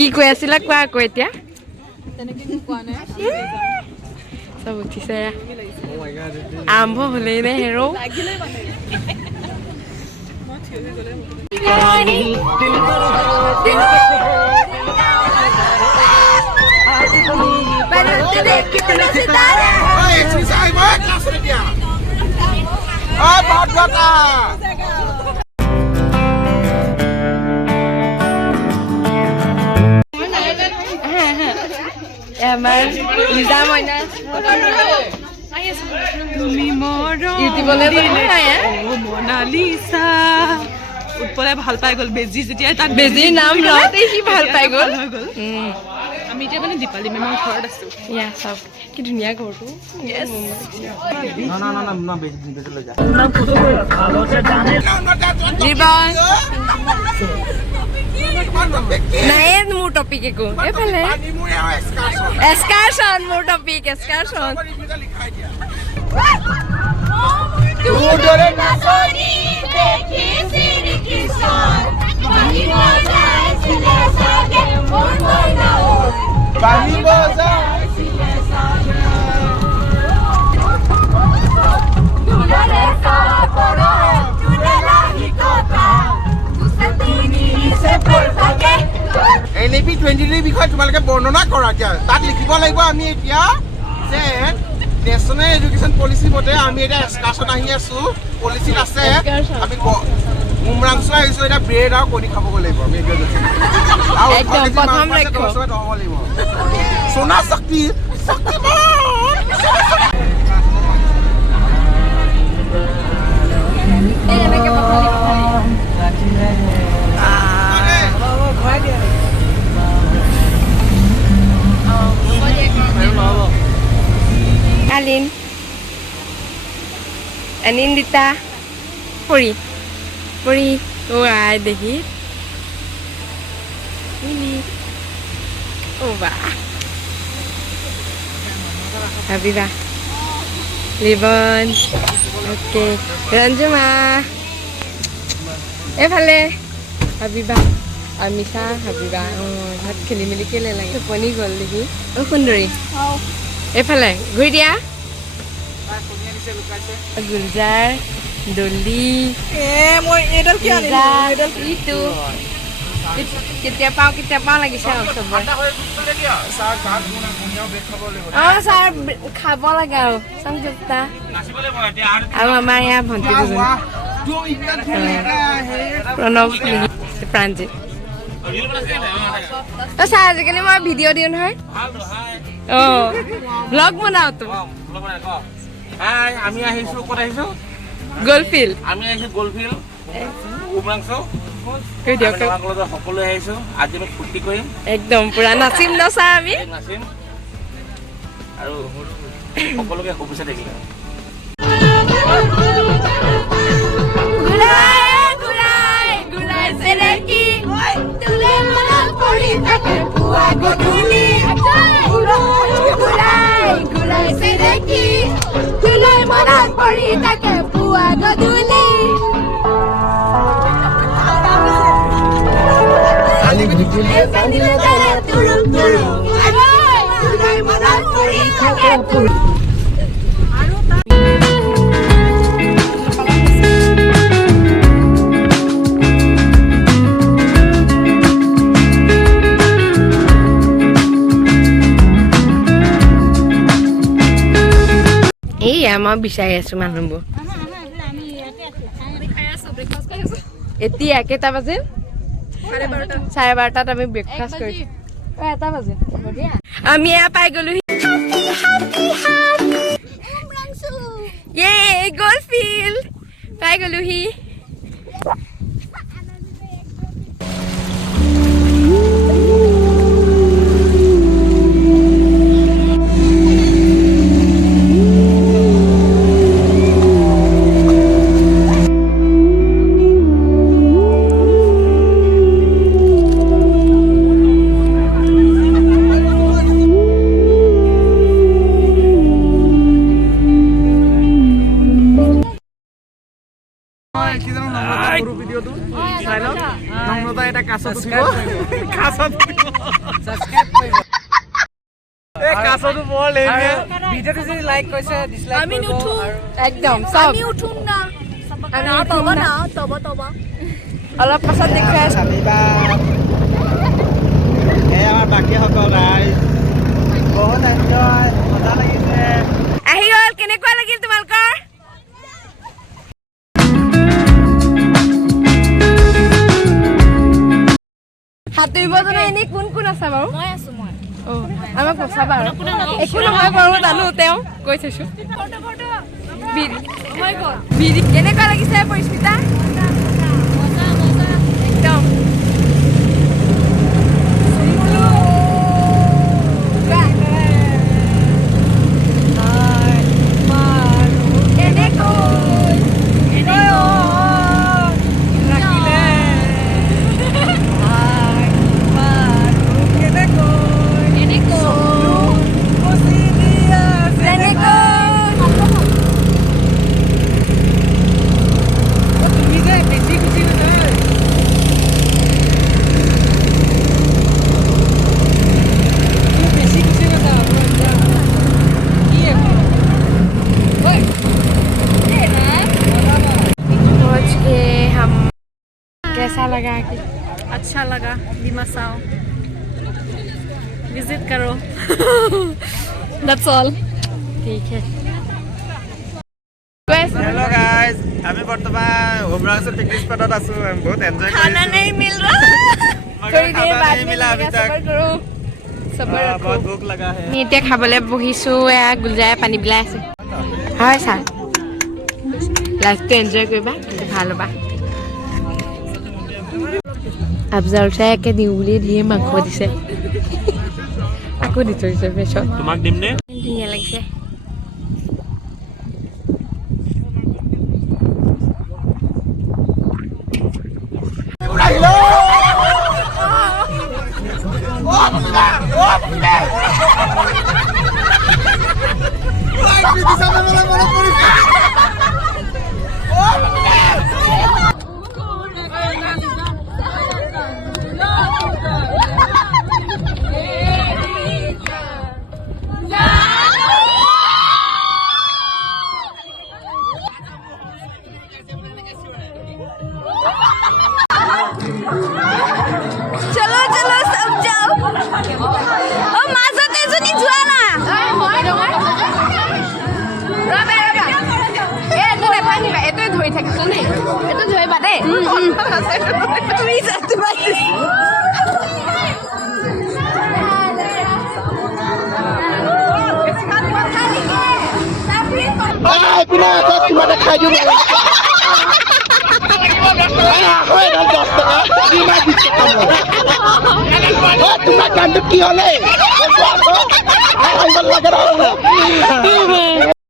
কি কৈ আছিলা কোৱা আকৌ এতিয়া চব উঠিছে আৰম্ভ হ'লেই নে হেৰো আমার লিজা মইনা তুমি মোর ইউটিউবলে বনাই মোনালিসা উৎপলে ভাল পাই গল বেজি যেতিয়া তাক বেজি নাম লওঁতে কি ভাল পাই গল আমি এতিয়া মানে দীপালি মেমৰ ঘৰত আছো ইয়া সব কি ধুনীয়া ঘৰটো ইয়েস না বেজি লৈ যা জীবন নাই মোৰ টপিক একো এফালে এস্কাৰশন মোৰ টপিক এস্কাৰশন তোৰ দৰে নাচনি দেখি চিৰি কিশোৰ বাহিব যাইছিলে সাগে মোৰ মইনাও বাহিব যাইছিলে সাগে দুলাৰে সাগৰ তুলে লাগি কথা দুসতিনি সে পৰ থাকে এনপি 23 বিষয় তোমালকে বৰ্ণনা কৰা কিয় তাত লিখিব লাগিব আমি এতিয়া যে নেশনাল এডুকেশন পলিসি মতে আমি এটা এস্কাৰশন আহি আছো পলিসি আছে আমি উমৰাংসো আহিছো এটা ব্ৰেড আৰু কণী খাব লাগিব আমি একদম প্ৰথম লক্ষ্য সোনা শক্তি Alin Anin Dita Puri Oh ay dehi Ini Oh ba Habiba Libon Okay Ranjuma Ephale Habiba Amisa Habiba Oh hat kheli mili kele lage Pani gol dehi Oh kundori Ephale goi dia Guljar Doli moi edal ki ani edal itu kita pau lagi sao sobar sar ghat guna gunjao bek khabo lego sar khabo lagao sangjukta aru amar ya bhanti Pranav Pranjit sar ajikali moi video diu noy vlog banao to vlog banao Hai, আমি আহিছো কত আহিছো গোলফিল আমি আহিছো গোলফিল উমৰাংসো কই দিও কই সকলো আহিছো আজি আমি ফুৰ্তি কৰিম একদম পুৰা নাচিম না সা আমি নাচিম আৰু সকলোকে খুবছে দেখিলা গুলাই সেলেকি তুলে মন পৰি থাকে পুৱা গধূলি গুলাই সেলেকি তুলাই মনত পৰি থাকে পুৱা গধূলি আলি ভিজিলে পানিলে তালে তুৰুম তুলাই মনত পৰি থাকে মই বিচাৰি আছো মানুহবোৰ এতিয়া কেইটা বাজে 12:30 আমি ব্ৰেকফাষ্ট কৰিছো এটা বাজে আমি এয়া পাই গলো গোলফিল্ড পাই গলোহি কি জানো নম্ৰতা সৰু ভিডিঅ'টো চাই লওক নম্ৰতা এটা কাছত উঠিব কাছত সাবস্ক্ৰাইব কৰিব এই কাছটো বৰ লেৰিয়ে ভিডিঅ'টো যদি লাইক কৰিছে ডিসলাইক কৰিব আমি নুঠো একদম সব আমি উঠুম না তব অলপ পাছত দেখাই চামিবা এই আমাৰ বাকি সকল গাইস বহুত এনজয় মজা লাগিছে আহি গ'ল কেনেকুৱা লাগিল তোমালোকৰ সাঁতুৰিবলৈ এনে কোন আছে বাৰু মই আছো মই আমাক পচাবা আৰু একো নহয় বাৰু জানো তেওঁ কৈ থৈছো বিৰি কেনেকুৱা লাগিছে পৰিস্মিতা একদম लगा कि अच्छा लगा दिमासाओ विजिट करो दैट्स ऑल ठीक है हेलो गाइस अभी वर्तमान उमरांसो पिकनिक स्पॉट आसु बहुत एंजॉय कर खाना नहीं मिल रहा थोड़ी देर बाद मिला अभी तक सबर रखो बहुत भूख लगा है मी এতিয়া খাবলে বহিছো এ গুলজায় পানী বিলাই আছে হয় স্যার লাইফটো এনজয় কৰিবা ভাল বা আফজাল চায়কে দিও বুলি দিয়ে মাংস দিছে আকো দি থৈছে পেছত তোমাক দিম নে ধুনীয়া লাগিছে तुम्हारा कांड की होले